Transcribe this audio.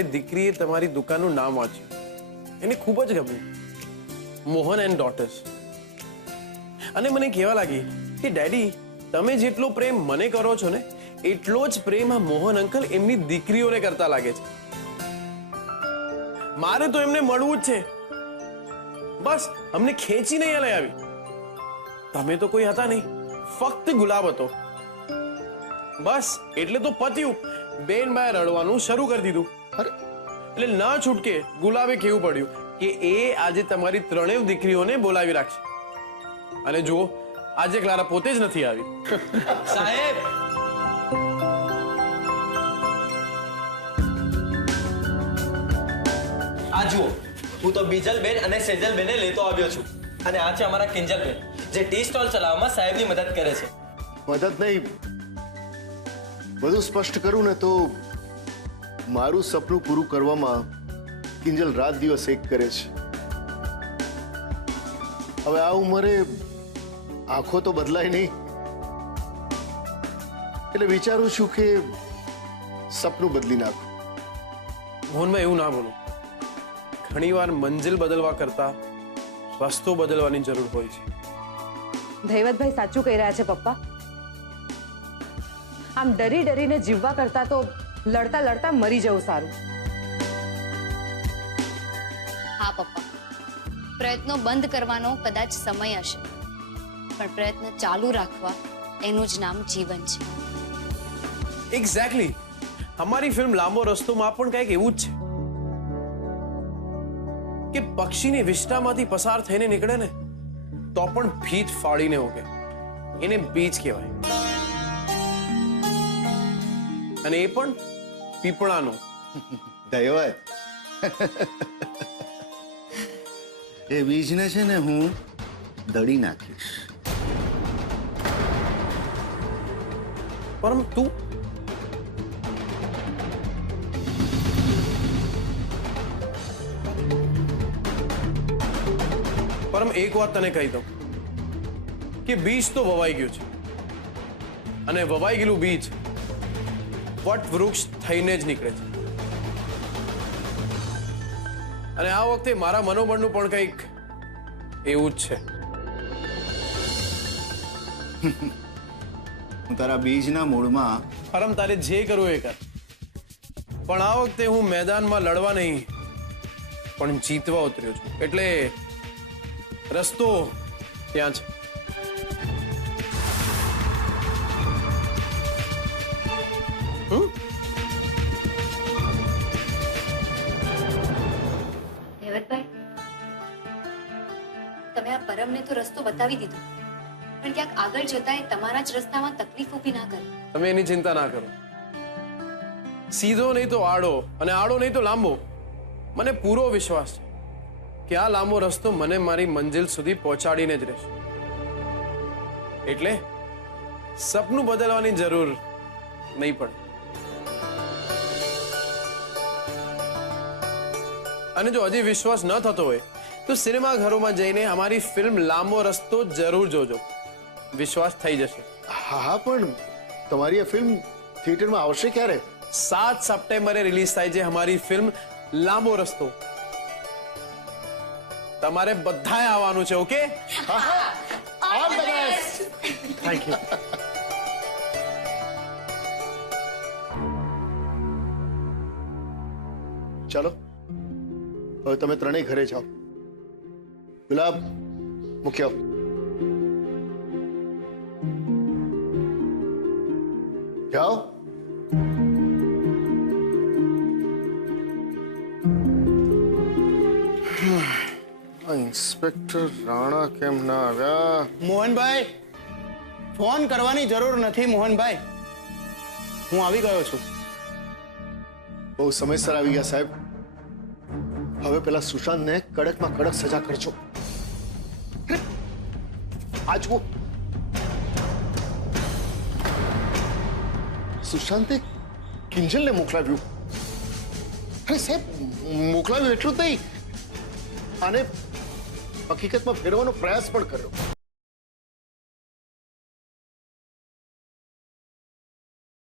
તમારી દીકરીએ તમારી દુકાનનું નામ વાંચ્યું, એને ખૂબ જ ગમ્યું, મોહન એન્ડ ડોટર્સ. અને મને કહેવા લાગી કે ડેડી, તમે જેટલો પ્રેમ મને કરો છો ને એટલો જ પ્રેમ આ મોહન અંકલ એમની દીકરીઓને કરતા લાગે છે. મારે તો એમને મળવું જ છે. બસ અમને ખેંચીને અહીંયા લઈ આવી. તમે તો કોઈ હતા નહીં, ફક્ત ગુલાબ હતો. બસ એટલે તો પત્યું. બેન બાય રડવાનું શરૂ કરી દીધું. એટલે ના છૂટકે ગુલાબે કેવું પડ્યું કે એ આજે તમારી ત્રણેય દીકરીઓને બોલાવી રાખશે. અને જુઓ, આજે ક્લારા પોતે જ નથી આવી. સાહેબ, આ જુઓ, હું તો બીજલબેન અને સેજલબેને લેતો આવ્યો છું. અને આ છે અમારા કિંજલબેન, જે ટી સ્ટોલ ચલાવવામાં સાહેબની મદદ કરે છે. મદદ નહીં, બધું સ્પષ્ટ કરું ને તો મારું સપનું પૂરું કરવામાં કિંજલ રાત દિવસ એક કરે છે. હવે આ ઉંમરે આંખો તો બદલાય નહીં, એટલે વિચારું છું કે સપનું બદલી નાખું. મોહનભાઈ, એવું ના બોલો. ઘણીવાર મંજિલ બદલવા કરતા રસ્તો બદલવાની જરૂર હોય છે. દૈવતભાઈ સાચું કહી રહ્યા છે પપ્પા. આમ ડરી ડરીને જીવવા કરતા તો લડતા લડતા મરી જવું સારું. હા પપ્પા, પ્રયત્નો બંધ કરવાનો કદાચ સમય હશે, પણ પ્રયત્ન ચાલુ રાખવા એનું જ નામ જીવન છે. એક્ઝેક્ટલી. અમારી ફિલ્મ લાંબો રસ્તોમાં પણ કંઈક એવું જ છે કે પક્ષીની વિષ્ટામાંથી પસાર થઈને નીકળે ને તો પણ ભીત ફાડીને ઉગે. એને બીજ કહેવાય. અને એ પણ પીપળાનો. દૈવત, એ બીજને છે ને હું દળી નાખીશ. પરમ તું પરમ એક વાત તને કહી દઉં કે બીજ તો વવાઈ ગયું છે, અને વવાઈ ગયેલું બીજ વટ વૃક્ષ થઈને જ નીકળે છે. અને આ વખતે મારા મનોબળનું પણ કંઈક એવું જ છે. હું તારા બીજના મૂળમાં પરમ તારે જે કરવું એ કર, પણ આ વખતે હું મેદાનમાં લડવા નહીં પણ જીતવા ઉતર્યો છું. એટલે રસ્તો ત્યાં છે. દેવતભાઈ, તમે આ પરમને તો રસ્તો બતાવી દીધો, પણ ક્યાંક આગળ જતા એ તમારા જ રસ્તામાં તકલીફ ઊભી ના કરે. તમે એની ચિંતા ના કરો. સીધો નહીં તો આડો, અને આડો નહીં તો લાંબો. મને પૂરો વિશ્વાસ છે કે આ લાંબો રસ્તો મને મારી મંજિલ સુધી પહોંચાડીને જ રહેશે. એટલે સપનું બદલવાની જરૂર નહીં પડે. અને જો હજી વિશ્વાસ ન થતો હોય તો સિનેમાઘરોમાં જઈને અમારી ફિલ્મ લાંબો રસ્તો જરૂર જોજો. વિશ્વાસ થઈ જશે. હા હા, પણ તમારી આ ફિલ્મ થિયેટરમાં આવશે ક્યારે? 7 સપ્ટેમ્બરે રિલીઝ થાય છે અમારી ફિલ્મ લાંબો રસ્તો. તમારે બધાએ આવવાનું છે. Okay? All the best. Thank you. ચાલો, હવે તમે ત્રણેય ઘરે જાઓ. ગુલાબ, મૂક્યો. જાઓ. ઇન્સ્પેક્ટર રાણા કેમ ના આવ્યા? મોહનભાઈ, ફોન કરવાની જરૂર નથી મોહનભાઈ, હું આવી ગયો છું. બહુ સમયસર આવી ગયા સાહેબ. હવે પેલા સુશાંતને કડકમાં કડક સજા કરજો. આ જુઓ, સુશાંતે કિંજલને મોકલાવ્યું. અરે સાહેબ, મોકલાવ્યું એટલું જ નહીં, આને હકીકતમાં ફેરવવાનો પ્રયાસ પણ કર્યો.